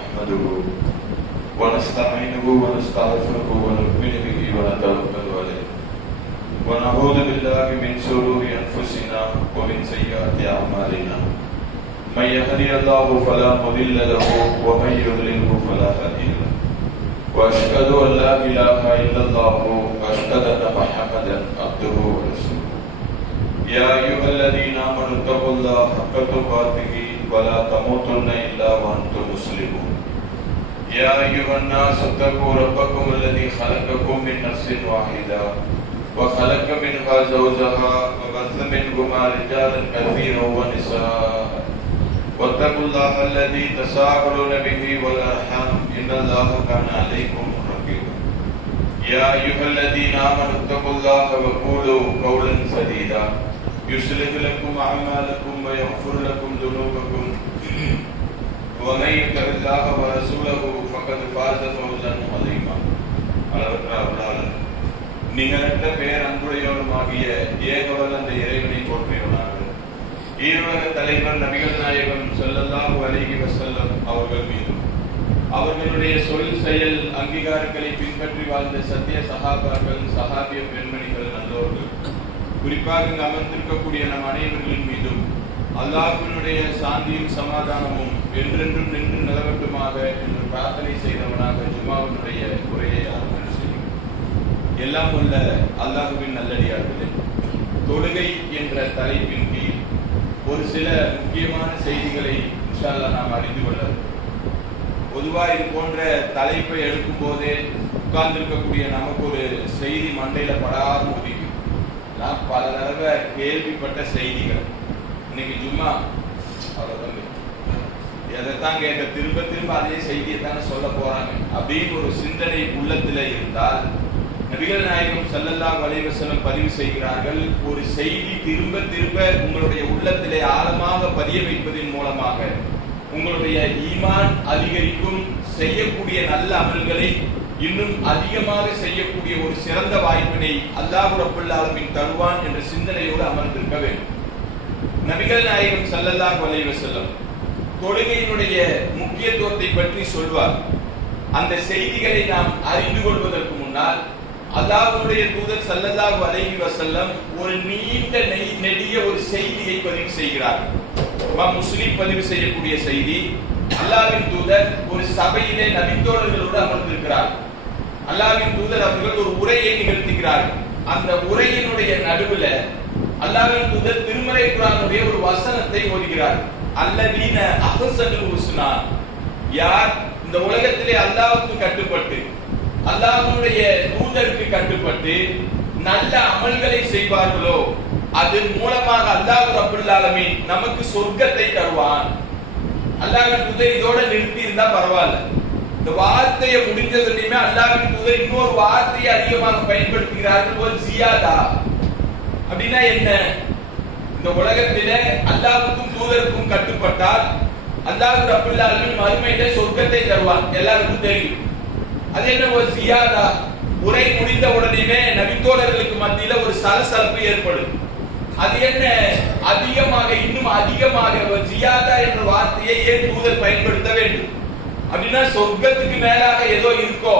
نحمده ونستعينه ونستغفره ونؤمن به ونتوكل عليه ونعوذ بالله من شرور أنفسنا ومن سيئات أعمالنا من يهدي الله فلا مضل له ومن يضلل فلا هادي له وأشهد أن لا إله إلا الله وأشهد أن محمدا عبده ورسوله يا أيها الذين آمنوا اتقوا الله حق تقاته ولا تموتن إلا وأنتم مسلمون يا أيها الناس اتقوا ربكم الذي خلقكم من نفس واحدة وخلق منها زوجها وبث منهما رجالا كثيرا ونساء واتقوا الله الذي تساءلون به والأرحام إن الله كان عليكم رقيبا يا أيها الذين آمنوا اتقوا الله وقولوا قولا سديدا يصلح لكم أعمالكم ويغفر لكم ذنوبكم ومن يطع الله ورسوله فقد فاز فوزا عظيما அளவற்ற அருளாளர் நிகரற்ற பேரன்புடையவனுமாகிய ஏகவல்லந்த இறைவனை போற்றியவனாக ஈருலக தலைவர் நபிகள் நாயகம் ஸல்லல்லாஹு அலைஹி வஸல்லம் அவர்கள் மீதும் அவர்களுடைய சொல் செயல் அங்கீகாரங்களை பின்பற்றி வாழ்ந்த சத்திய சஹாபாக்கள் சஹாபிய பெண்மணிகள் நல்லோர்கள் குறிப்பாக இங்கு அமர்ந்திருக்கக்கூடிய நம் அனைவர்களின் மீதும் அல்லாஹ்வினுடைய சாந்தியும் சமாதானமும் என்றென்றும் நின்று நிலவட்டுமாக என்று பிரார்த்தனை செய்தவனாக ஜுமாவினுடைய உரையை ஆரம்பம் செய்யும். எல்லாம் உள்ள அல்லாஹ்வின் நல்லடியார்களே, தொழுகை என்ற தலைப்பின் கீழ் ஒரு சில முக்கியமான செய்திகளை இன்ஷா அல்லாஹ் நாம் அறிந்து கொள்ள. பொதுவாக இது போன்ற தலைப்பை எடுக்கும் போதே உட்கார்ந்திருக்கக்கூடிய நமக்கு ஒரு செய்தி மண்டையில படாது உதிக்கும். நான் பல தடவை கேள்விப்பட்ட செய்திகள். இன்னைக்கு ஜும்மா அவர் வந்து எதைத்தான் கேட்க திரும்ப திரும்ப அதே செய்தியை தானே சொல்ல போறாங்க அப்படின்னு ஒரு சிந்தனை உள்ளத்துல இருந்தால் நபிகள் நாயகம் ஸல்லல்லாஹு அலைஹி வஸல்லம் பதிவு செய்கிறார்கள், ஒரு செய்தி திரும்ப திரும்ப உங்களுடைய உள்ளத்திலே ஆழமாக பதிய வைப்பதன் மூலமாக உங்களுடைய ஈமான் அதிகரிக்கும், செய்யக்கூடிய நல்ல அமல்களை இன்னும் அதிகமாக செய்யக்கூடிய ஒரு சிறந்த வாய்ப்பினை அல்லாஹ் ரப்பல் ஆலமீன் தருவான் என்ற சிந்தனையோடு அமர்ந்திருக்க வேண்டும். நபிகள் நாயகம் ஸல்லல்லாஹு அலைஹி வஸல்லம் தொழுகையினுடைய முக்கியத்துவத்தை பற்றி சொல்வார். அந்த செய்திகளை நாம் அறிந்து கொள்வதற்கு முன்னால் அல்லாஹ்வுடைய தூதர் ஸல்லல்லாஹு அலைஹி வஸல்லம் ஒரு நீண்ட நெடிய ஒரு செய்தியை பதிவு செய்கிறார். இமாம் முஸ்லிம் பதிவு செய்யக்கூடிய செய்தி, அல்லாஹ்வின் தூதர் ஒரு சபையிலே நபித்தோழர்களோடு அமர்ந்திருக்கிறார். அல்லாஹ்வின் தூதர் அவர்கள் ஒரு உரையை நிகழ்த்துகிறார்கள். அந்த உரையினுடைய நடுவுல அல்லாஹ்வின் தூதர் திருமறை குர்ஆனுடைய ஒரு வசனத்தை ஓதுகிறார். அல்லதீன அஹ்ஸனுல் ஹுஸ்னா, யார் இந்த உலகத்திலே அல்லாஹ்வுக்கு கட்டுப்பட்டு அல்லாஹ்வுடைய தூதருக்கு கட்டுப்பட்டு நல்ல அமல்களை செய்வார்களோ அதன் மூலமாக அல்லாஹ் ரப்பல் ஆலமீன் நமக்கு சொர்க்கத்தை தருவான். அல்லாஹ்வின் தூதர் இதோட நிறுத்தி இருந்தா பரவாயில்ல. இந்த வார்த்தையை முடிஞ்சதுமே அல்லாஹ்வின் தூதர் இன்னொரு வார்த்தையை அதிகமாக பயன்படுத்துகிறார்கள், ஒரு ஜியாதா. அப்படின்னா என்ன? இந்த உலகத்திலே அல்லாஹ்வுக்கும் தூதருக்கும் கட்டுப்பட்டால் அல்லாஹ் ரப்பல் ஆலமீன் மறுமையிலே சொர்க்கத்தை தருவான், எல்லாருக்கும் தெரியும். அது என்ன ஒரு ஜியாதா? உரை முடிந்த உடனே நபித்தோழர்களுக்கு மத்தியில ஒரு சலசலப்பு ஏற்படும். அது என்ன? அதிகமாக, இன்னும் அதிகமாக ஜியாதா என்ற வார்த்தையை ஏன் தூதர் பயன்படுத்த வேண்டும்? அப்படின்னா சொர்க்கத்துக்கு மேலாக ஏதோ இருக்கோ.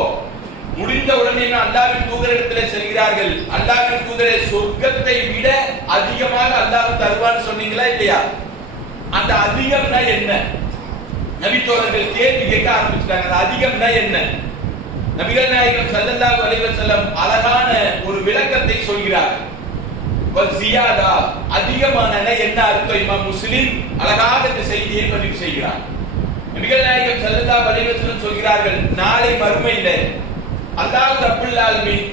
முடிந்த உடனே அல்லாஹ்வின் தூதரிடத்திலே செல்கிறார்கள். அல்லாஹ்வின் தூதரே, சொர்க்கத்தை விட அதிகமாக அல்லாஹ் தருவான்னு சொன்னீங்களா இல்லையா? அந்த அதிகம்னா என்ன? நபித்தோழர்கள் கேள்வி கேட்க ஆரம்பிச்சிட்டாங்க. அதிகம்னா என்ன? நபிகள் நாயகம் ஸல்லல்லாஹு அலைஹி வஸல்லம் அழகான ஒரு விளக்கத்தை சொல்கிறார்கள். வஸியாதா, அதிகமான என்ன அர்த்தம்? இமாம் முஸ்லிம் அழகாக இந்த செய்தியை பதிவு செய்கிறார். நபிகள் நாயகம் ஸல்லல்லாஹு அலைஹி வஸல்லம் சொல்கிறார்கள், நாளை மறுமையிலே அல்லாஹ் ரப்பல் ஆலமீன்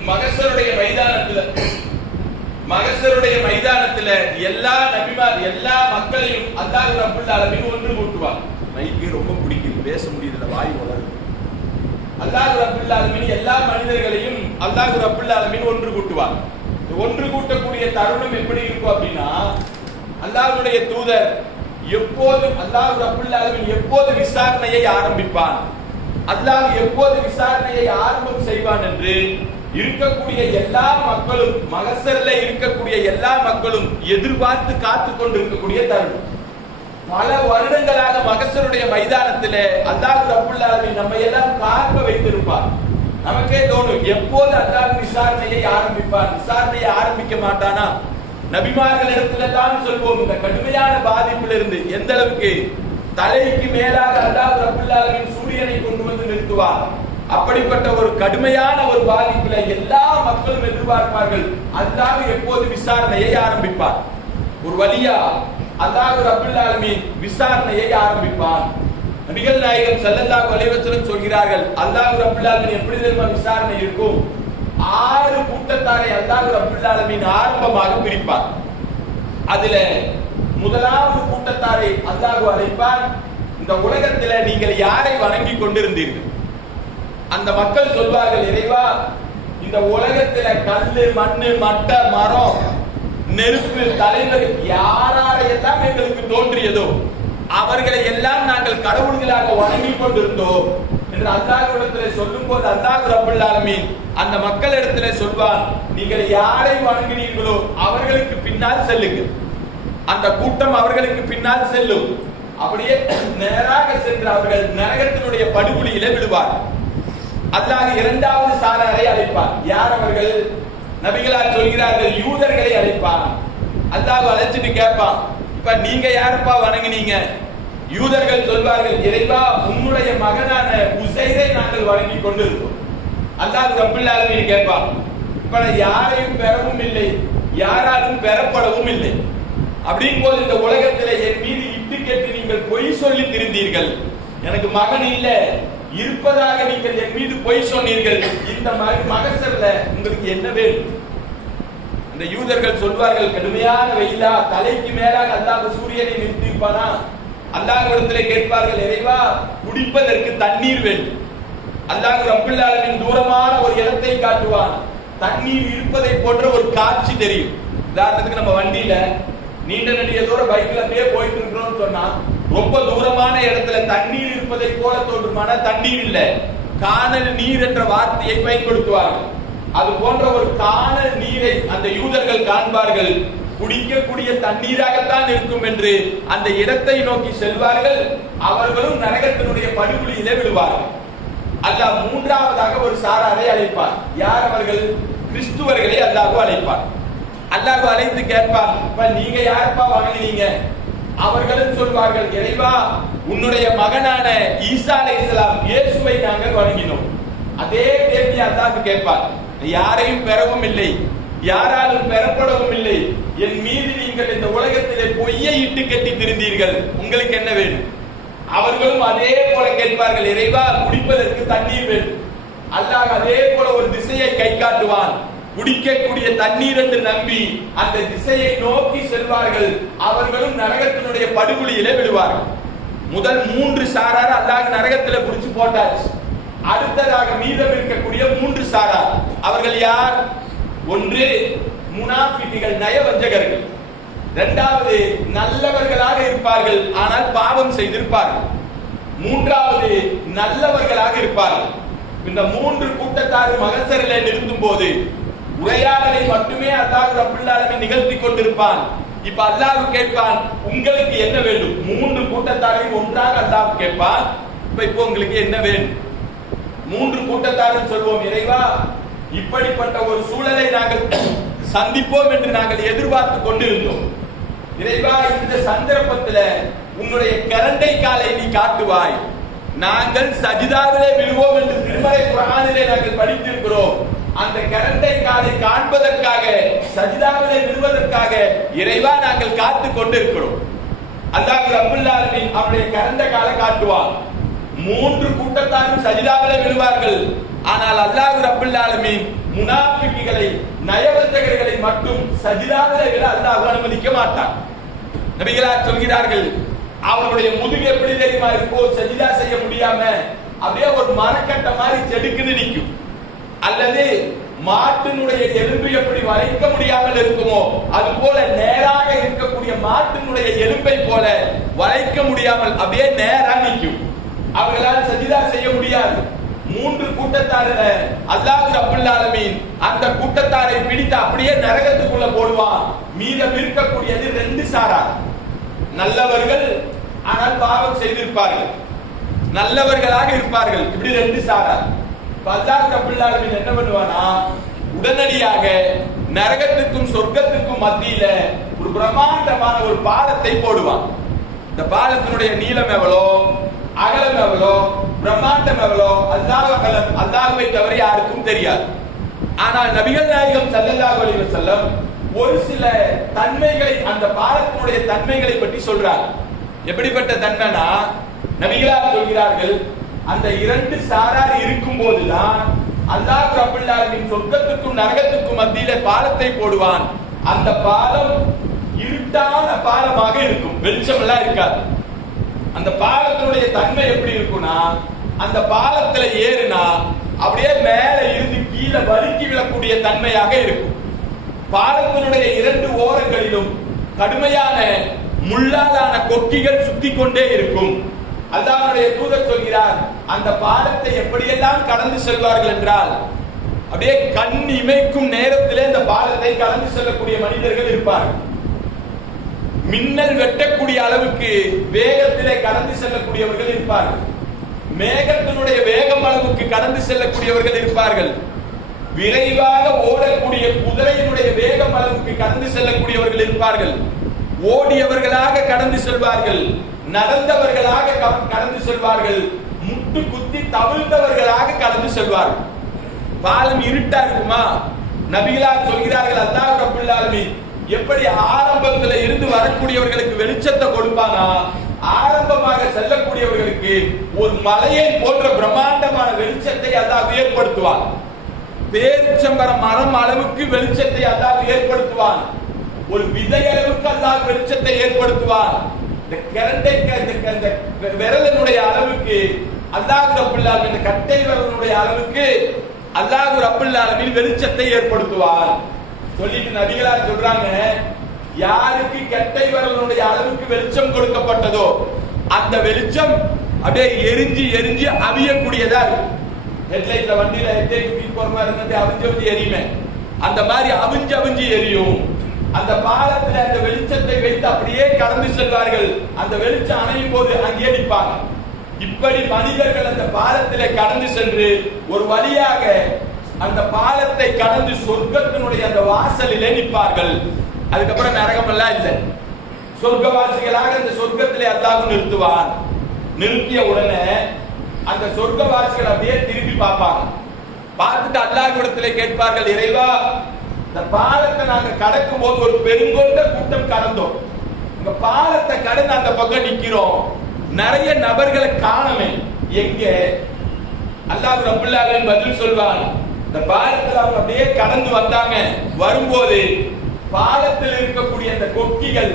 மகஷருடைய மைதானத்துல எல்லா நபிமார் எல்லா மக்களையும் அல்லாஹ் ரப்பல் ஆலமீன் ஒன்று கூட்டுவார். மைக்கு ரொம்ப பிடிக்குது, பேச முடியல, வாய் வளருது. அல்லாஹ் ரப்பல் ஆலமீன் எல்லா மனிதர்களையும் அல்லாஹ் ரப்பல் ஆலமீன் ஒன்று கூட்டுவார். ஒன்று கூட்டக்கூடிய தருணம் எப்படி இருக்கும் அப்படின்னா, அல்லாஹ்வுடைய தூதர் எப்போது அல்லாஹ் ரப்பல் ஆலமீன் எப்போது விசாரணையை ஆரம்பிப்பான், அல்லாஹ் எப்போது விசாரணையை ஆரம்பம் செய்வான் என்று இருக்கக்கூடிய எல்லா மக்களும், மகசர்ல இருக்கக்கூடிய எல்லா மக்களும் எதிர்பார்த்து காத்து கொண்டிருக்கக்கூடிய தருணம். பல வருடங்களாக மகசருடைய மைதானத்திலே அல்லாஹ் ரப்பல் ஆலமீன் நம்மை எல்லாம் காக்க வைத்திருப்பார். நமக்கே தோணும், எப்போது அல்லாஹ் விசாரணையை ஆரம்பிப்பார்? விசாரணையை ஆரம்பிக்க மாட்டானா? நபிமார்கள் இடத்துல தான் சொல்வோம், இந்த கடுமையான பாதிப்பிலிருந்து எந்த அளவுக்கு தலைக்கு மேலாக அல்லாஹ் ரப்பல் ஆலமீன் சூரியனை கொண்டு வந்து நிறுத்துவார். அப்படிப்பட்ட ஒரு கடுமையான ஒரு பாதிப்புல எல்லா மக்களும் எதிர்பார்ப்பார்கள், அல்லாஹ் எப்போது விசாரணையை ஆரம்பிப்பார். ஒரு வழியா அல்லாஹ் ரப்பல் ஆலமீன் விசாரணையை ஆரம்பிப்பார். நபிகள் நாயகம் ஸல்லல்லாஹு அலைஹி வஸல்லம் சொல்கிறார்கள், அல்லாஹ் ரப்பல் ஆலமீன் எப்படி தெரியுமா விசாரணை இருக்கும்? 6 கூட்டத்தாரை அல்லாஹ் ரப்பல் ஆலமீன் ஆரம்பமாக பிரிப்பார். அதுல முதலாவது கூட்டத்தாரை அல்லாஹ் அழைப்பார், இந்த உலகத்துல நீங்கள் யாரை வணங்கி கொண்டிருந்தீர்கள்? அந்த மக்கள் சொல்வார்கள், இறைவா, இந்த உலகத்துல கல்லு, மண்ணு, மட்ட, மரம், நெருப்பு, தலைவர் யாரெல்லாம் எங்களுக்கு தோன்றியதோ அவர்களை எல்லாம் நாங்கள் கடவுள்களாக வணங்கி கொண்டிருந்தோம் என்று அல்லாஹ்விடத்திலே சொல்லும் போது அல்லாஹ் ரப்பல் ஆலமீன் அந்த மக்களிடத்திலே சொல்வார், நீங்கள் யாரை வணங்கினீர்களோ அவர்களுக்கு பின்னால் செல்லுங்கள். அந்த கூட்டம் அவர்களுக்கு பின்னால் செல்லும். அப்படியே நேராக சென்று அவர்கள் நரகத்தினுடைய படுகொலியிலே விழுவார். அல்லாஹ் இரண்டாவது சாராரை அழைப்பார். யார் அவர்கள்? நபிகளார் சொல்கிறார்கள், யூதர்களை அழைப்பார். அல்லாஹ் அழைச்சிட்டு கேட்பான், இப்ப நீங்க யாருப்பா வணங்கினீங்க? யூதர்கள் சொல்வார்கள், இறைவா, உன்னுடைய மகனான உசைரை நாங்கள் வணங்கி கொண்டிருந்தோம். அல்லாஹ் ரப்பல் ஆலமீன் கேட்பான், இப்ப யாரையும் பெறவும் இல்லை, யாராலும் பெறப்படவும் இல்லை. அப்படின் போது இந்த உலகத்தில் என் மீது இட்டு கேட்டு நீங்கள் பொய் சொல்லி திரிந்தீர்கள். எனக்கு மகன் இல்ல, இருப்பதாக நீங்கள் என் மீது பொய் சொன்னீர்கள். இந்த மகசர்ல உங்களுக்கு என்ன வேணும்? இந்த யூதர்கள் சொல்வார்கள், கடுமையான வெயிலா, தலைக்கு மேலாக அல்லாஹ் சூரியனை நிறுத்தியிருப்பானா? அல்லாஹ்விடத்திலே கேட்பார்கள், இறைவா, குடிப்பதற்கு தண்ணீர் வேண்டும். அல்லாஹ் ரப்பல் ஆலமீன் தூரமான ஒரு இடத்தை காட்டுவான், தண்ணீர் இருப்பதை போன்ற ஒரு காட்சி தெரியும். உதாரணத்துக்கு நம்ம வண்டியில நீண்ட நெடிய தூரம் பைக்ல அப்படியே போயிட்டு இருக்கிறோம்னு சொன்னா ரொம்ப தூரமான இடத்துல தண்ணீர் இருப்பதை போல தோன்றுமான தண்ணீர் இல்ல, காணல் நீர் என்ற வார்த்தையை பயன்படுத்துவார்கள். அது போன்ற ஒரு காணல் நீரை அந்த யூதர்கள் காண்பார்கள். குடிக்கக்கூடிய தண்ணீராகத்தான் இருக்கும் என்று அந்த இடத்தை நோக்கி செல்வார்கள். அவர்களும் நரகத்தினுடைய படுகொலியிலே விழுவார்கள். அல்லாஹ் மூன்றாவதாக ஒரு சாராரை அழைப்பார். யார் அவர்கள்? கிறிஸ்துவர்களை அல்லாஹ் அழைப்பார். அல்லாஹ் அழைத்து கேட்பார், நீங்க யாருப்பா வணங்கினீங்க? அவர்களும் சொல்வார்கள், இறைவா, உன்னுடைய மகனான ஈசா அலைஹிஸ்ஸலாம் இயேசுவை நாங்கள் வணங்கினோம். அதே கேள்வி அல்லாஹ் கேட்பார். யாரையும் பெறவும் இல்லை, யாராலும் பெறப்படவும் இல்லை. என் மீது நீங்கள் இந்த உலகத்திலே பொய்யை இட்டு கட்டி திரிந்தீர்கள். உங்களுக்கு என்ன வேணும்? அவர்களும் அதே போல கேட்பார்கள், இறைவா, குடிப்பதற்கு தண்ணீர் வேண்டும். அல்லாஹ் அதே போல ஒரு திசையை கை காட்டுவான். குடிக்கக்கூடிய தண்ணீர் என்று நம்பி அந்த திசையை நோக்கி செல்வார்கள். அவர்களும் நரகத்தினுடைய படுகொலியிலே விடுவார்கள். முதல் 3 சாரார் அல்லாஹ் நரகத்திலே புடிச்சு போட்டாச்சு. அடுத்ததாக மீதம் இருக்கக்கூடிய 3 சாரார், அவர்கள் யார்? ஒன்று முனாஃபிக்குகள், நயவஞ்சகர்கள். இரண்டாவது நல்லவர்களாக இருப்பார்கள், ஆனால் பாவம் செய்திருப்பார்கள். மூன்றாவது நல்லவர்களாக இருப்பார்கள். இந்த 3 கூட்டத்தார் மகசரிலே நிறுத்தும் போது உரையாடலை மட்டுமே அல்லாஹ் ரப்பல் ஆலமீன் நிகழ்த்தி கொண்டிருப்பான். இப்ப அல்லாஹ் கேட்பான், உங்களுக்கு என்ன வேண்டும்? 3 கூட்டத்தாரையும் ஒன்றாக அல்லாஹ் கேட்பான், இப்போ உங்களுக்கு என்ன வேண்டும்? 3 கூட்டத்தாரும் சொல்வோம், இறைவா, இப்படிப்பட்ட ஒரு சூழலை நாங்கள் சந்திப்போம் என்று நாங்கள் எதிர்பார்த்து கொண்டிருந்தோம். இறைவா, இந்த சந்தர்ப்பத்தில் உன்னுடைய கரண்டை காலை நீ காட்டுவாய். நாங்கள் சஜிதாவிலே விழுவோம் என்று திருமறை குர்ஆனிலே நாங்கள் படித்திருக்கிறோம். அந்த கரண்டை காலை காண்பதற்காக, சஜிதாவிலே விழுவதற்காக இறைவா நாங்கள் காத்து கொண்டிருக்கிறோம். அல்லாஹ் ரப்பல் ஆலமீன் அவருடைய கரண்ட காலை காட்டுவான். 3 கூட்டத்தாரும் சஜிதாவிலே விழுவார்கள். ஆனால் அல்லாஹ் ரப்பல் ஆலமீன் முனாஃபிக்குகளை, நயவஞ்சகர்களை மட்டும் சஜிதாவிலே விழ அல்லாஹ் அனுமதிக்க மாட்டான். நபிகளார் சொல்கிறார்கள், அவனுடைய முதுகு எப்படி தெரியுமா இருக்கும்? சஜிதா செய்ய முடியாம அப்படியே ஒரு மரக்கட்டை மாதிரி செடுக்குன்னு நிற்கும். அல்லது மாட்டினுடைய எலும்பு எப்படி வளைக்க முடியாமல் இருக்குமோ அது போல நேராக இருக்கக்கூடிய மாட்டினுடைய எலும்பை போல வளைக்க முடியாமல் அப்படியே நேரா நிற்கும். அவர்களால் சஜிதா செய்ய முடியாது. 3 கூட்டத்தாரில் அல்லாஹ் ரப்பல் ஆலமீன் அந்த கூட்டத்தாரை பிடித்து அப்படியே நரகத்துக்குள்ள போடுவான். மீதம் இருக்கக்கூடியது 2 சாரார், நல்லவர்கள், ஆனால் பாவம் செய்திருப்பார்கள், நல்லவர்களாக இருப்பார்கள். இப்படி ரெண்டு சாரார். அல்லாஹ் ரப்பல் ஆலமீன் என்ன பண்ணுவானா, உடனடியாக நரகத்துக்கும் சொர்க்கத்துக்கும் மத்தியில ஒரு பிரம்மாண்டமான ஒரு பாலத்தை போடுவான். இந்த பாலத்தினுடைய நீளம் எவ்வளோ, அகலம் எவ்வளோ, பிரம்மாண்டம் எவ்வளோ, அல்லாஹ்வை தவிர யாருக்கும் தெரியாது. ஆனால் நபிகள் நாயகம் ஸல்லல்லாஹு அலைஹி வஸல்லம் ஒரு சில தன்மைகளை, அந்த பாலத்தினுடைய தன்மைகளை பற்றி சொல்றார். எப்படிப்பட்ட தன்மைனா, நபிகளார் சொல்கிறார்கள், அந்த இரண்டு சாரார் இருக்கும் போதுதான் அல்லாஹ் ரப்பல் ஆலமீன் சொர்க்கத்துக்கும் நரகத்துக்கும் மத்தியில பாலத்தை போடுவான். அந்த பாலம் இருட்டான பாலமாக இருக்கும், வெளிச்சம் எல்லாம் இருக்காது. அந்த பாலத்தினுடைய தன்மை எப்படி இருக்கும்னா, அந்த பாலத்துல ஏறினா அப்படியே மேல இருந்து கீழே வழுக்கி விழக்கூடிய தன்மையாக இருக்கும். பாலத்தினுடைய இரண்டு ஓரங்களிலும் கடுமையான முள்ளாலான கொக்கிகள் சுத்தி கொண்டே இருக்கும். அல்லாஹ்வுடைய தூதர் சொல்கிறார், அந்த பாலத்தை எப்படியெல்லாம் கடந்து செல்வார்கள் என்றால், அப்படியே கண் இமைக்கும் நேரத்திலே இந்த பாலத்தை கடந்து செல்லக்கூடிய மனிதர்கள் இருப்பார்கள். மின்னல் வெட்டக்கூடிய அளவுக்கு வேகத்திலே கடந்து செல்லக்கூடியவர்கள் இருப்பார்கள். மேகத்தினுடைய வேகம் அளவுக்கு கடந்து செல்லக்கூடியவர்கள் இருப்பார்கள். விரைவாக ஓடக்கூடிய குதிரையினுடைய வேகம் அளவுக்கு கடந்து செல்லக்கூடியவர்கள் இருப்பார்கள். ஓடியவர்களாக கடந்து செல்வார்கள், நடந்தவர்களாக கடந்து செல்வார்கள், முட்டு குத்தி தவிழ்ந்தவர்களாக கடந்து செல்வார்கள். பாலம் இருட்டா இருக்குமா? நபிகளார் சொல்கிறார்கள், அல்லாஹ் ரப்பல் ஆலமீன் எப்படி ஆரம்பத்துல இருந்து வரக்கூடியவர்களுக்கு வெளிச்சத்தை கொடுப்பானா, ஆரம்பமாக செல்லக்கூடியவர்களுக்கு ஒரு மலையை போன்ற பிரம்மாண்டமான வெளிச்சத்தை அல்லாஹ் ஏற்படுத்துவான். பேரிச்சம்பர மரம் அளவுக்கு வெளிச்சத்தை அல்லாஹ் ஏற்படுத்துவான். ஒரு விதை அளவுக்கு அல்லாஹ் வெளிச்சத்தை ஏற்படுத்துவான். இந்த கரண்டை விரலினுடைய அளவுக்கு அல்லாஹ் ரப்பல் ஆலமீன், இந்த கட்டை விரலினுடைய அளவுக்கு அல்லாஹ் ரப்பல் ஆலமீன் வெளிச்சத்தை ஏற்படுத்துவார். சொல்லிட்டு நபிகளார் சொல்றாங்க, யாருக்கு கட்டை விரலினுடைய அளவுக்கு வெளிச்சம் கொடுக்கப்பட்டதோ அந்த வெளிச்சம் அப்படியே எரிஞ்சு எரிஞ்சு அவியக்கூடியதா இருக்கும். ஹெட்லைட்ல வண்டியில தூக்கி போற மாதிரி இருந்து அவிஞ்சு எரியுமே, அந்த மாதிரி அவிஞ்சு அவிஞ்சு எரியும். அந்த பாலத்துல அந்த வெளிச்சத்தை வைத்து அப்படியே கடந்து செல்வார்கள். அந்த வெளிச்சம் அணையும் போது அங்கே நிற்பாங்க. இப்படி மனிதர்கள் அந்த பாலத்திலே கடந்து சென்று ஒரு வழியாக அந்த பாலத்தை கடந்து சொர்க்கத்தினுடைய அந்த வாசலிலே நிற்பார்கள். அதுக்கப்புறம் நரகம் எல்லாம் இல்லை. சொர்க்கவாசிகளாக அந்த சொர்க்கத்திலே அல்லாஹ் நிறுத்துவான். நிறுத்திய உடனே அந்த சொர்க்கவாசிகள் அப்படியே திரும்பி பார்ப்பாங்க. பார்த்துட்டு அல்லாஹ்விடத்திலே கேட்பார்கள், இறைவா, இந்த பாலத்தை நாங்க கடக்கும் போது ஒரு பெருங்கொண்ட கூட்டம் கடந்தோம். இந்த பாலத்தை கடந்து அந்த பக்கம் நிக்கிறோம், நிறைய நபர்களை காணமே, எங்க? அல்லாஹ் ரப்பல் ஆலமீன் பதில் சொல்வான், இந்த பாலத்தில் அவங்க அப்படியே கடந்து வந்தாங்க. வரும்போது பாலத்தில் இருக்கக்கூடிய அந்த கொக்கிகள்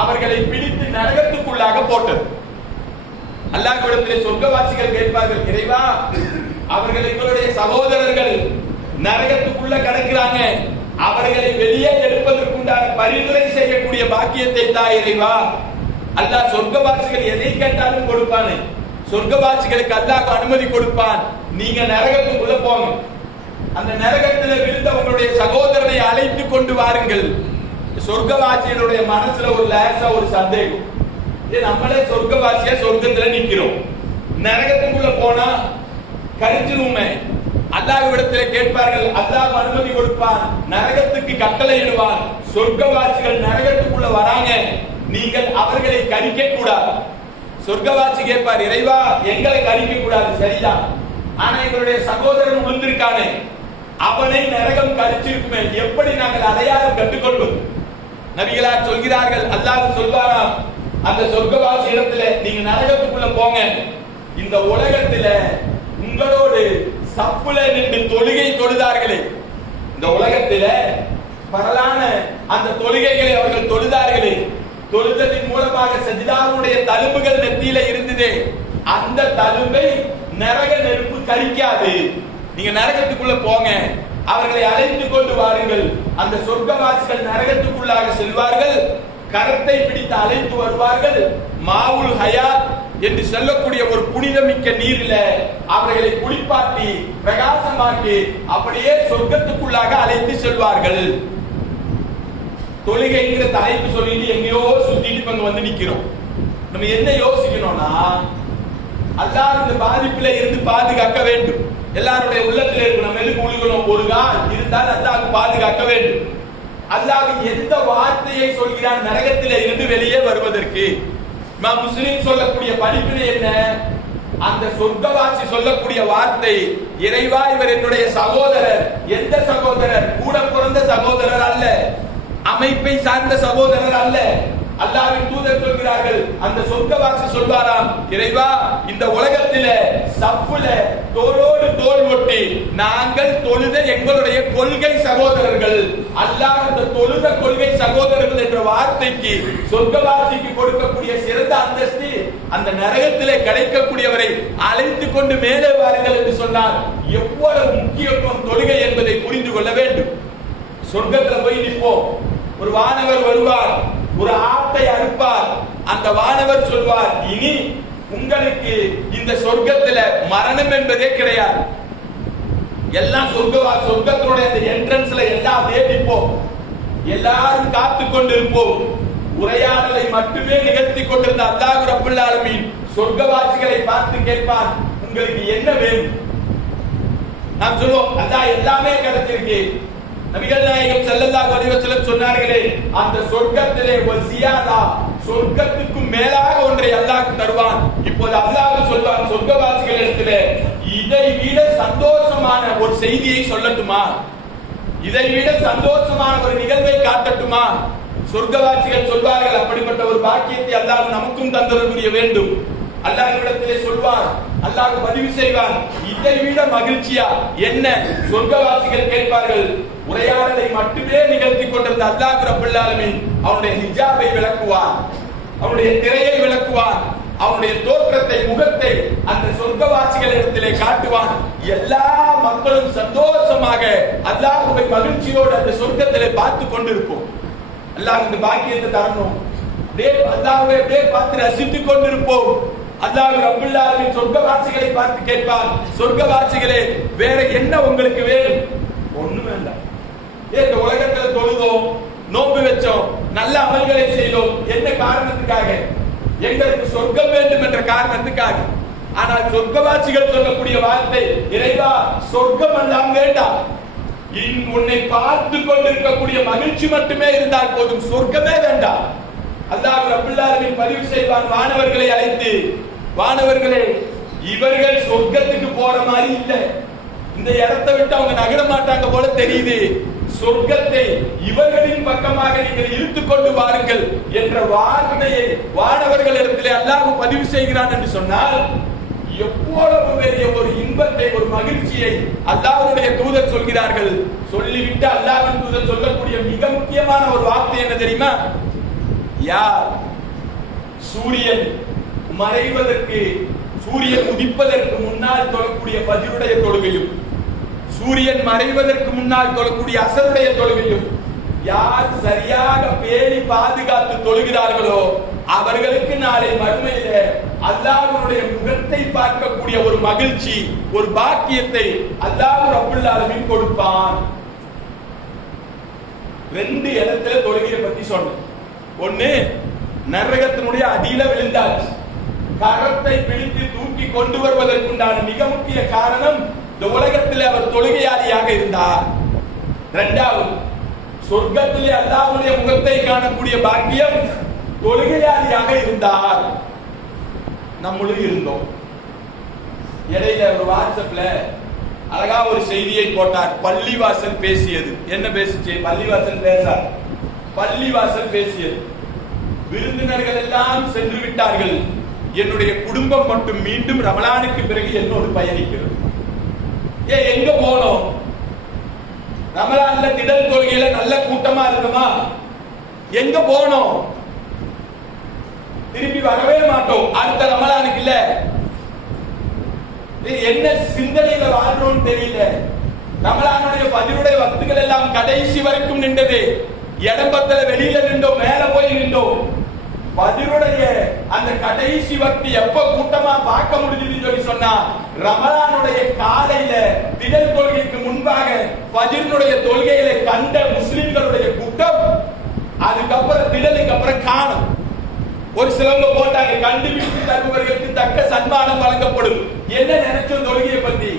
அவர்களை பிடித்து நரகத்துக்குள்ளாக போட்டது. அல்லாஹ்விடத்திலே சொர்க்கவாசிகள் கேட்பார்கள், இறைவா, அவர்கள் எங்களுடைய சகோதரர்கள் நரகத்துக்குள்ள கிடக்கிறாங்க, அவர்களை வெளியே எடுப்பதற்குண்டான பரிந்துரை செய்யக்கூடிய பாக்கியத்தை தா இறைவா. அல்லாஹ் சொர்க்கவாசிகள் எதை கேட்டாலும் கொடுப்பானே, சொர்க்கவாசிகளுக்கு அல்லாஹ் அனுமதி கொடுப்பான். நீங்க நரகத்துக்குள்ள போங்க, அந்த நரகத்தில் விழுந்த உங்களுடைய சகோதரனை அழைத்து கொண்டு வாருங்கள். சொர்க்கவாசிகளுடைய மனசுல ஒரு லேசா ஒரு சந்தேகம், நம்மளே சொர்க்கவாசியா சொர்க்கத்துல நிக்கிறோம், நரகத்துக்குள்ள போனா கரிஞ்சிருமே. அல்லாஹ்விடத்திலே கேட்பார்கள், அல்லாஹ் அனுமதி கொடுப்பான், நரகத்துக்கு கட்டளை இடுவான். சொர்க்கவாசிகள் நரகத்துக்குள்ள வராங்க, நீங்கள் அவர்களை கரிக்க கூடாது. சொர்க்கவாசி கேட்பார், இறைவா, எங்களை கரிக்க கூடாது, சரிதான், ஆனா எங்களுடைய சகோதரன் விழுந்திருக்கானே, அவனை நரகம் கரிச்சிருக்குமே, எப்படி நாங்கள் அடையாளம் கண்டுகொள்வது? நபிகளார் சொல்கிறார்கள், அல்லாஹ் சொல்வாராம் அந்த சொர்க்கவாசி இடத்துல, நீங்க நரகத்துக்குள்ள போங்க, இந்த உலகத்துல உங்களோடு சப்புல நின்று தொழுகை தொழுதார்களே, இந்த உலகத்தில பரலான அந்த தொழுகைகளை அவர்கள் தொழுதார்களே, தொழுதலின் மூலமாக சஜிதாவுடைய தழும்புகள் நெத்தியில இருந்ததே, அந்த தழும்பை நரக நெருப்பு கரிக்காது. நீங்க நரகத்துக்குள்ள போங்க, அவர்களை அழைத்து கொண்டு வாருங்கள். அந்த சொர்க்கவாசிகள் நரகத்துக்குள்ளாக செல்வார்கள், கரத்தை பிடித்து அழைத்து வருவார்கள். மாவுல் ஹயாத் என்று சொல்லக்கூடிய ஒரு புனிதமிக்க நீரில அவர்களை குளிப்பாட்டி பிரகாசமாக்கி அப்படியே சொர்க்கத்துக்குள்ளாக அழைத்து செல்வார்கள். தொழுகைங்கிற தலைப்பு சொல்லிட்டு எங்கேயோ சுத்திட்டு வந்து நிக்கிறோம். நம்ம என்ன யோசிக்கணும்னா, அல்லாஹ் இந்த பாதிப்பில இருந்து பாதுகாக்க வேண்டும். எல்லாருடைய உள்ளத்துல இருக்கு, நம்ம எதுக்கு உழுகணும்? ஒரு கால் இருந்தால் அல்லாஹ் பாதுகாக்க வேண்டும். அல்லாஹ் எந்த வார்த்தையை சொல்கிறான் நரகத்தில இருந்து வெளியே வருவதற்கு? முஸ்லிம் சொல்லக்கூடிய படிப்பினை என்ன? அந்த சொர்க்கவாசி சொல்லக்கூடிய வார்த்தை, இறைவா இவர் என்னுடைய சகோதரர். எந்த சகோதரர்? கூட பிறந்த சகோதரர் அல்ல, அமைப்பை சார்ந்த சகோதரர் அல்ல. அல்லாஹ்வின் தூதர் சொல்கிறார்கள், அந்த சொர்க்கவாசி சொல்வாராம், இறைவா இந்த உலகத்தில சஃப்ல தோளோடு தோள் ஒட்டி நாங்கள் தொழுத எங்களுடைய கொள்கை சகோதரர்கள். அல்லாஹ் அந்த தொழுத கொள்கை சகோதரர்கள் என்ற வார்த்தைக்கு சொர்க்கவாசிக்கு கொடுக்கக்கூடிய சிறந்த அந்தஸ்து அந்த நரகத்திலே கிடைக்கக்கூடியவரை அழைத்து கொண்டு மேலே வாருங்கள் என்று சொன்னார். எவ்வளவு முக்கியத்துவம் தொழுகை என்பதை புரிந்து கொள்ள வேண்டும். சொர்க்கத்தில் போய் நிற்போம், ஒரு வானவர் வருவார், ஒரு ஆட்டை அறுப்பார். அந்த வானவர் சொல்வார், இனி உங்களுக்கு இந்த சொர்க்கத்துல மரணம் என்பதே கிடையாது. எல்லாம் சொர்க்கத்தினுடைய அந்த என்ட்ரன்ஸ்ல எல்லாம் அப்படியே நிற்போம், எல்லாரும் காத்து கொண்டிருப்போம். உரையாடலை மட்டுமே நிகழ்த்தி கொண்டிருந்த அல்லாஹ் ரப்பல் ஆலமீன் சொர்க்கவாசிகளை பார்த்து கேட்பான், உங்களுக்கு என்ன வேணும்? நாம் சொல்லுவோம், அல்லாஹ் எல்லாமே கிடைச்சிருக்கு. நபிகள் நாயகம் ஸல்லல்லாஹு அலைஹி வஸல்லம் சொன்னார்களே, அந்த சொர்க்கத்திலே வசியாதா, சொர்க்கத்துக்கு மேலாக ஒன்றை அல்லாஹ் தருவான். இப்போது அல்லாஹ் சொல்வான் சொர்க்கவாசிகளிடத்திலே, இதை விட சந்தோஷமான ஒரு செய்தியை சொல்லட்டுமா? இதை விட சந்தோஷமான ஒரு நிகழ்வை காட்டட்டுமா? சொர்க்கவாசிகள் சொல்வார்கள், அப்படிப்பட்ட ஒரு பாக்கியத்தை அல்லாஹ் நமக்கும் தந்தருள் புரிய வேண்டும். அல்லாஹ்விடத்திலே சொல்வார், அல்லாஹ் பதிவு செய்வான், இதை விட மகிழ்ச்சியா என்ன? சொர்க்கவாசிகள் கேட்பார்கள். உரையாடலை மட்டுமே நிகழ்த்தி கொண்டிருந்த அல்லாஹ் ரப்பல் ஆலமீன் அவனுடைய ஹிஜாபை விளக்குவான், அவனுடைய திரையை விளக்குவான், அவனுடைய தோற்றத்தை, முகத்தை அந்த சொர்க்கவாசிகளிடத்திலே காட்டுவான். எல்லா மக்களும் சந்தோஷமாக அல்லாஹ்வை மகிழ்ச்சியோடு அந்த சொர்க்கத்திலே பார்த்து கொண்டிருப்போம். அல்லாஹ் இந்த பாக்கியத்தை தரணும். அல்லாஹ்வை அப்படியே பார்த்து ரசித்துக் கொண்டிருப்போம். அல்லாஹ் ரப்பல் ஆலமீன் சொர்க்கவாசிகளை பார்த்து கேட்பான், சொர்க்கவாசிகளே வேற என்ன உங்களுக்கு வேணும்? ஒண்ணும் வேண்டாம். இந்த உலகத்துல தொழுதோம், நோன்பு வச்சோம், நல்ல அமல்களை செய்தோம். என்ன காரணத்துக்காக? எங்களுக்கு சொர்க்கம் வேண்டும் என்ற காரணத்துக்காக. ஆனால் சொர்க்கவாசிகள் சொல்லக்கூடிய வார்த்தை, இறைவா சொர்க்கம் எல்லாம் வேண்டாம், உன்னை பார்த்து கொண்டிருக்கக்கூடிய மகிழ்ச்சி மட்டுமே இருந்தால் போதும், சொர்க்கமே வேண்டாம். அல்லாஹ் ரப்பல் ஆலமீன் பதிவு செய்வான் வானவர்களை அழைத்து, வானவர்களே இவர்கள் சொர்க்கத்துக்கு போற மாதிரி இல்ல, இந்த இடத்தை விட்டு அவங்க நகர மாட்டாங்க போல தெரியுது, சொர்க்கத்தை இவர்களின் பக்கமாக நீங்கள் இழுத்துக் கொண்டு வாருங்கள் என்ற வார்த்தையை வானவர்களிடத்திலே அல்லாஹ் பதிவு செய்கிறான் என்று சொன்னால், எவ்வளவு பெரிய ஒரு இன்பத்தை, ஒரு மகிழ்ச்சியை அல்லாஹ்வுடைய தூதர் சொல்கிறார்கள். சொல்லிவிட்டு அல்லாஹ்வின் தூதர் சொல்லக்கூடிய மிக முக்கியமான ஒரு வார்த்தை என்ன தெரியுமா? யார் சூரியன் மறைவதற்கு, சூரியன் உதிப்பதற்கு முன்னால் தொழக்கூடிய ஃபஜ்ருடைய தொழுகையும், சூரியன் மறைவதற்கு முன்னால் தொழக்கூடிய அசருடைய தொழுகையும் யார் சரியாக பேணி பாதுகாத்து தொழுகிறார்களோ அவர்களுக்கு நாளை மறுமையில அல்லாஹ்வுடைய முகத்தை பார்க்கக்கூடிய ஒரு மகிழ்ச்சி, ஒரு பாக்கியத்தை அல்லாஹ் ரப்பல் ஆலமீன் கொடுப்பான். ரெண்டு இடத்துல தொழுகையை பத்தி சொன்னேன். ஒண்ணு, நரகத்தினுடைய அடியில விழுந்தாச்சு, கரத்தை பிடித்து தூக்கி கொண்டு வருவதற்குண்டான மிக முக்கிய காரணம் இந்த உலகத்தில் அவர் தொழுகையாளியாக இருந்தார். இரண்டாவது, சொர்க்கத்திலே அல்லாஹ்வுடைய முகத்தை காணக்கூடிய பாக்கியம் தொழுகையாளியாக இருந்தார். நம்மளும் இருந்தோம். இடையில ஒரு வாட்ஸ்அப்ல அழகா ஒரு செய்தியை போட்டார், பள்ளிவாசல் பேசியது. என்ன பேசிச்சு? பள்ளிவாசல் பேசார், பள்ளிவாசல் பேசியது. விருந்தினர்கள் எல்லாம் சென்று விட்டார்கள், என்னுடைய குடும்பம் மட்டும் மீண்டும் ரமலானுக்கு பிறகு என்னோடு பயணிக்கிறது. எங்க போனோம்? ரமலான்ல திடல் தொழுகையில நல்ல கூட்டமா இருக்குமா? எங்க போனோம்? திரும்பி வரவே மாட்டோம் அடுத்த ரமலானுக்கு. இல்ல, என்ன சிந்தனையில வாழ்றோம்னு தெரியல. ரமலானுடைய ஃபஜ்ருடைய வக்துகள் எல்லாம் கடைசி வரைக்கும் நின்றது. இடம்பத்துல வெளியில நின்றோம், மேல போய் நின்றோம். ஃபஜ்ருடைய அந்த கடைசி வக்து எப்ப கூட்டமா பார்க்க முடிஞ்சதுன்னு சொல்லி சொன்னா, ரமலானுடைய காலையில திடல் தொழுகைக்கு முன்பாக ஃபஜ்ருடைய தொழுகையில கண்ட முஸ்லிம்களுடைய கூட்டம் அதுக்கப்புறம் திடலுக்கு அப்புறம் காணும். ஒரு சிலவங்க போட்டாங்க, கண்டுபிடித்து தருபவர்களுக்கு தக்க சன்மானம் வழங்கப்படும். என்ன நினைச்சோம் தொழுகையை பத்தி?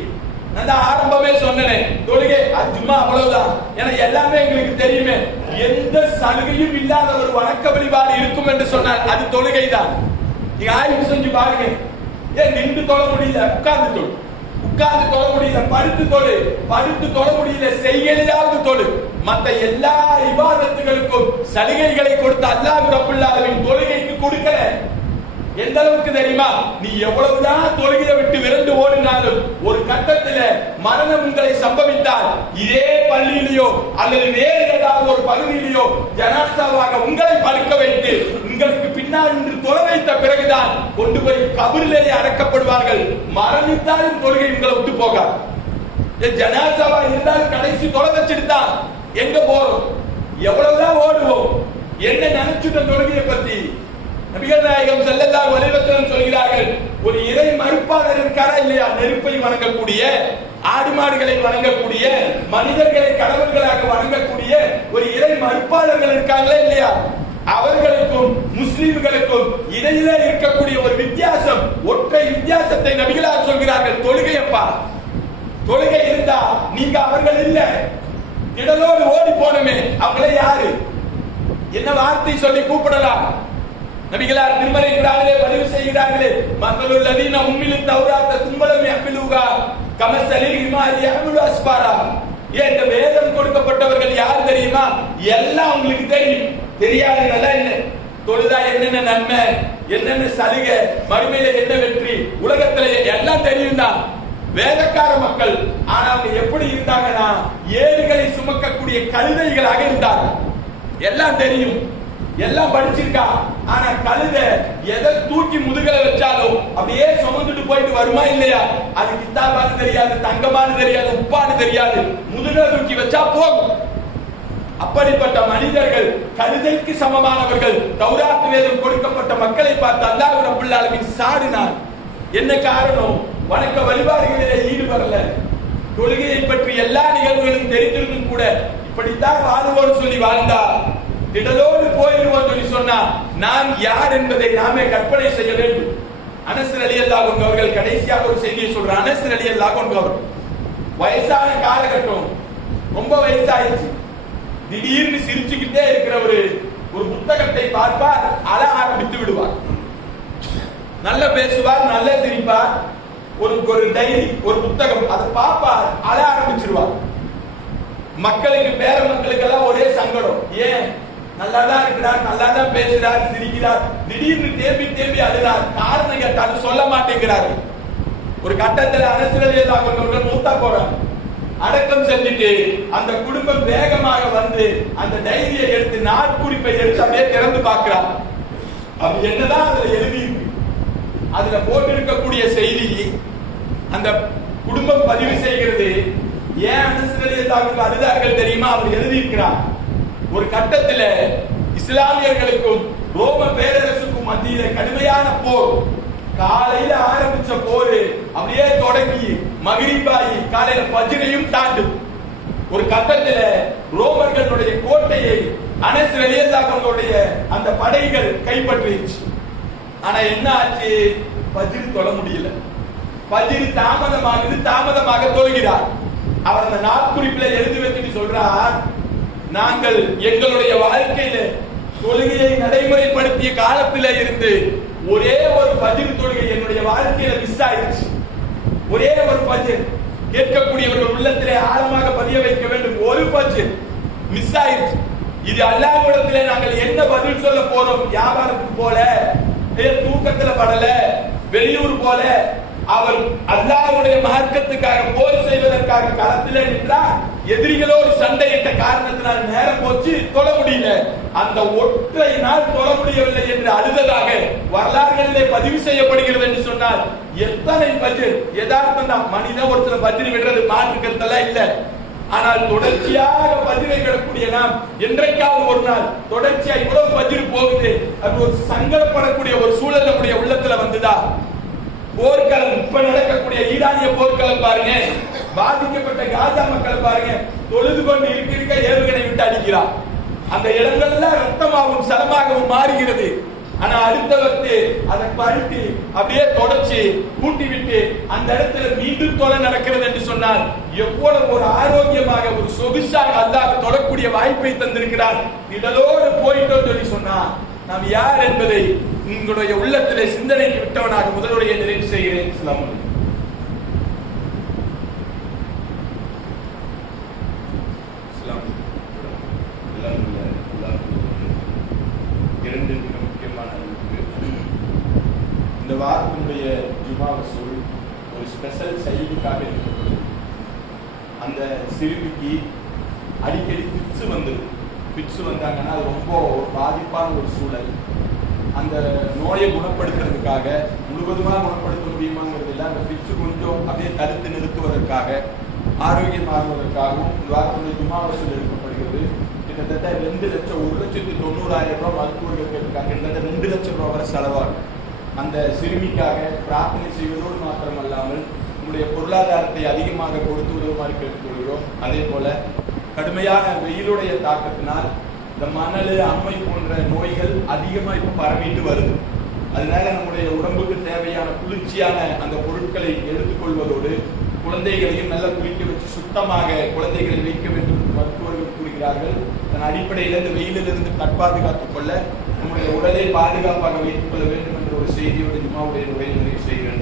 நான் ஆரம்பமே சொன்னேன், தொழுகை அது சும்மா அவ்வளவுதான். ஏன்னா எல்லாமே எங்களுக்கு தெரியுமே. எந்த சலுகையும் இல்லாத ஒரு வணக்க வழிபாடு இருக்கும் என்று சொன்னால் அது தொழுகை தான். நீங்க ஆய்வு செஞ்சு பாருங்க. ஏன் நின்று தொழ முடியல, உட்கார்ந்து தொழு. உட்கார்ந்து தொழ முடியல, படுத்து தொழு. படுத்து தொழ முடியல, செய்கையிலாவது தொழு. மற்ற எல்லா இபாதத்துகளுக்கும் சலுகைகளை கொடுத்த அல்லாஹ் ரப்பல் ஆலமீன் தொழுகைக்கு கொடுக்கல. எந்த அளவுக்கு தெரியுமா? நீ எவ்வளவுதான் தொழுகையை விட்டு விரண்டு ஓடினாலும் ஒரு கட்டத்தில் மரணம் உங்களை சம்பவித்தால் இதே பள்ளியிலேயோ அல்லது வேறு ஏதாவது ஒரு பகுதியிலேயோ ஜனாசாவாக உங்களை படுக்க வைத்து உங்களுக்கு பின்னால் நின்று தொலை வைத்த பிறகுதான் கொண்டு போய் கபரிலேயே அடக்கப்படுவார்கள். மரணித்தாலும் தொழுகை உங்களை விட்டு போகாது. ஜனாசாவா இருந்தாலும் கடைசி தொலை வச்சுட்டு எங்க போறோம்? எவ்வளவுதான் ஓடுவோம்? என்ன நினைச்சுட்ட தொழுகையை பத்தி? நபிகள் நாயகம் ஸல்லல்லாஹு அலைஹி வஸல்லம் சொல்கிறார்கள், ஒரு இறை மறுப்பாளர் இருக்காரா இல்லையா? நெருப்பை வணங்கக்கூடிய, ஆடு மாடுகளை வணங்கக்கூடிய, மனிதர்களை கடவுள்களாக வணங்கக்கூடிய ஒரு இறை மறுப்பாளர்கள் இருக்காங்களா இல்லையா? அவர்களுக்கும் முஸ்லிம்களுக்கும் இடையிலே இருக்கக்கூடிய ஒரு வித்தியாசம், ஒற்றை வித்தியாசத்தை நபிகளார் சொல்கிறார்கள், தொழுகையப்பா. தொழுகை இருந்தா நீங்க அவர்கள் இல்ல. திடலோடு ஓடி போனமே அவங்களே யாரு? என்ன வார்த்தை சொல்லி கூப்பிடலாம்? நபிகளார் திருமறை குர்ஆனிலே பதிவு செய்கிறார்களே, மஸலுல் லதீன உம்மிலு தௌராத்த தும்மலம் யஹ்மிலுஹா கமஸலில் ஹிமாரி யஹ்மிலு அஸ்பாரா. இந்த வேதம் கொடுக்கப்பட்டவர்கள் யார் தெரியுமா? எல்லாம் உங்களுக்கு தெரியும். தெரியாதனால என்ன? தொழுதா என்னென்ன நன்மை, என்னென்ன சலுகை, மறுமையில என்ன வெற்றி, உலகத்துல எல்லாம் தெரியும் தான். வேதக்கார மக்கள். ஆனா அவங்க எப்படி இருந்தாங்கன்னா ஏடுகளை சுமக்கக்கூடிய கழுதைகளாக இருந்தாங்க. எல்லாம் தெரியும், எல்லாம் படிச்சிருக்கா. ஆனா கழுதை எதை தூக்கி முதுகலை வச்சாலும் அப்படியே சுமந்துட்டு போயிட்டு வருமா இல்லையா? அது கித்தாபான்னு தெரியாது, தங்கமானு தெரியாது, உப்பான்னு தெரியாது, முதுகலை தூக்கி வச்சா போகும். அப்படிப்பட்ட மனிதர்கள் கழுதைக்கு சமமானவர்கள். தௌராத் வேதம் கொடுக்கப்பட்ட மக்களை பார்த்து அல்லாஹ் ரப்பல் ஆலமீன் சாடினார். என்ன காரணம்? வணக்க வழிபாடுகளிலே ஈடுபடல. தொழுகையை பற்றி எல்லா நிகழ்வுகளும் தெரிந்திருந்தும் கூட இப்படித்தான் வாழ்வோடு சொல்லி வாழ்ந்தா திடலோடு போயிடுவோம் சொல்லி சொன்னா நாம் யார் என்பதை நாமே கற்பனை செய்ய வேண்டும். அனஸ் ரலியல்லாஹு அன்ஹு அவர்கள் கடைசியாக ஒரு செய்தியை சொல்றார். அனஸ் ரலியல்லாஹு அன்ஹு அவர் வயசான காலகட்டம், ரொம்ப வயசாயிடுச்சு. திடீர்னு சிரிச்சுக்கிட்டே இருக்கிற ஒரு புத்தகத்தை பார்ப்பார், அழ ஆரம்பித்து விடுவார். நல்ல பேசுவார், நல்ல சிரிப்பார். ஒரு டைரி, ஒரு புத்தகம், அதை பார்ப்பார், அழ ஆரம்பிச்சிருவார். மக்களுக்கு, பேர மக்களுக்கு எல்லாம் ஒரே சங்கடம். ஏன்? நல்லாதான் இருக்கிறார், நல்லாதான் பேசுறார், சிரிக்கிறார், திடீர்னு தேம்பி தேம்பி அழுகிறார். காரணம் கேட்டாலும் சொல்ல மாட்டேங்கிறார். ஒரு கட்டத்தில் அனஸ் ரலியல்லாஹு அன்ஹு அவர்கள் மூத்தா போறாங்க. அடக்கம் செஞ்சுட்டு அந்த குடும்பம் வேகமாக வந்து அந்த டைரியை எடுத்து, நாட்குறிப்பை எடுத்து அப்படியே திறந்து பார்க்கிறார். அப்படி என்னதான் அதுல எழுதி இருக்கு? அதுல போட்டிருக்கக்கூடிய செய்தி அந்த குடும்பம் பதிவு செய்கிறது. ஏன் அனஸ் ரலியல்லாஹு அன்ஹு அழுதார்கள் தெரியுமா? அவர் எழுதியிருக்கிறார், ஒரு கட்டத்தில் இஸ்லாமியர்களுக்கும் ரோம பேரரசுக்கும் மத்தியில கடுமையான போர். காலையில ஆரம்பிச்ச போர் அப்படியே தொடங்கி மகிரிபாயி காலையில பஜ்ரையும் தாண்டும். ஒரு கட்டத்தில் ரோமர்களுடைய கோட்டையை அனஸ் ரலியல்லாஹு அன்ஹுடைய அந்த படைகள் கைப்பற்றிச்சு. ஆனா என்ன ஆச்சு? பஜ்ர் தொழ முடியல. பஜ்ர் தாமதமாக தொழுகிறார். அவர் அந்த நாட்குறிப்பில எழுதி வச்சுட்டு சொல்றார், நாங்கள் எங்களுடைய வாழ்க்கையில தொழுகையை நடைமுறைப்படுத்திய காலத்தில இருந்து ஒரே ஒரு பஜ்ர் தொழுகை என்னுடைய வாழ்க்கையில மிஸ் ஆயிடுச்சு. ஒரே ஒரு பஜ்ர், கேட்கக்கூடியவர்கள் உள்ளத்திலே ஆழமாக பதிய வைக்க வேண்டும். ஒரு பஜ்ர் மிஸ் ஆயிடுச்சு. இது அல்லாஹ்விடத்திலே நாங்கள் என்ன பதில் சொல்ல போறோம்? வியாபாரத்துக்கு போல, தூக்கத்துல படல, வெளியூர் போல, அவர் அல்லாஹ்வுடைய மார்க்கத்துக்காக போர் செய்வதற்காக களத்திலே நின்றார். எதிரிகளோடு சண்டையிட்ட காரணத்தினால் நேரம் போச்சு, தொழ முடியல. அந்த ஒற்றை நாள் தொழ முடியவில்லை என்று அழுததாக வரலாறுகளிலே பதிவு செய்யப்படுகிறது என்று சொன்னால் எத்தனை பஜ்ர் யதார்த்தம் தான். மனிதன் ஒரு சில பஜ்ர் விடுறது மாற்றுக்கிறதெல்லாம் இல்ல. ஆனால் தொடர்ச்சியாக பஜ்ரை விடக்கூடிய நாம் என்றைக்காவது ஒரு நாள் தொடர்ச்சியா இவ்வளவு பஜ்ர் போகுது, அது ஒரு சங்கடப்படக்கூடிய ஒரு சூழல் நம்முடைய உள்ளத்துல வந்துதா? போர்க்களம், இப்ப நடக்கக்கூடிய ஈரானிய போர்க்களம் பாருங்க, பாதிக்கப்பட்ட காசா மக்களை பாருங்க, தொழுது கொண்டு இருக்க ஏவுகணை விட்டு அடிக்கிறார். அந்த இடங்கள்லாம் ரத்தமாகவும் சலமாகவும் மாறுகிறது. ஆனா அடுத்தவர்த்து அதை கழட்டி அப்படியே தொடச்சு கூட்டி விட்டு அந்த இடத்துல மீண்டும் தொலை நடக்கிறது என்று சொன்னால் எவ்வளவு ஒரு ஆரோக்கியமாக ஒரு சொகுசாக அல்லாஹ் தொழக்கூடிய வாய்ப்பை தந்திருக்கிறார். திடலோடு போயிட்டோம் சொல்லி சொன்னா நாம் யார் என்பதை உங்களுடைய உள்ளத்திலே சிந்தனைக்கு விட்டவனாக முதலுடைய நிறைவு செய்கிறேன். இஸ்லாம் இரண்டு மிக முக்கியமான இந்த வாரத்தினுடைய ஜுமா வசூல் ஒரு ஸ்பெஷல் செய்திக்காக இருக்கிறது. அந்த சிறுமிக்கு அடிக்கடி பிட்ஸ் வந்தாங்கன்னா அது ரொம்ப ஒரு பாதிப்பான ஒரு சூழல். அந்த நோயை குணப்படுத்துறதுக்காக முழுவதுமாக குணப்படுத்த முடியுமாங்கிறது இல்லை, அந்த பிட்ஸ் கொஞ்சம் அப்படியே தடுத்து நிறுத்துவதற்காக ஆரோக்கியமாகுவதற்காகவும் இந்த வாரத்தினுடைய ஜுமா வசூல் எடுக்கப்படுகிறது. கிட்டத்தட்ட 2,90,000 ரூபாய் மருத்துவர்களுக்கு இருக்காங்க. கிட்டத்தட்ட 2 லட்சம் ரூபாய் வரை செலவாகும். அந்த சிறுமிக்காக பிரார்த்தனை செய்வதோடு மாத்திரமல்லாமல் உங்களுடைய பொருளாதாரத்தை அதிகமாக கொடுத்து உதவுமாறு கேட்டுக்கொள்கிறோம். அதே போல கடுமையான வெயிலுடைய தாக்கத்தினால் இந்த மணல், அம்மை போன்ற நோய்கள் அதிகமாக இப்போ பரவிட்டு வருது. அதனால நம்முடைய உடம்புக்கு தேவையான குளிர்ச்சியான அந்த பொருட்களை எடுத்துக்கொள்வதோடு குழந்தைகளையும் நல்லா குளிக்க வச்சு சுத்தமாக குழந்தைகளை வைக்க வேண்டும் என்று மருத்துவர்கள் கூறுகிறார்கள். அதன் அடிப்படையில் இந்த வெயிலிலிருந்து தற்பாதுகாத்துக் கொள்ள நம்முடைய உடலை பாதுகாப்பாக வைத்துக் கொள்ள வேண்டும் என்ற ஒரு செய்தியோடு ஜும்மாவுடைய நிறைவு செய்கிறேன்.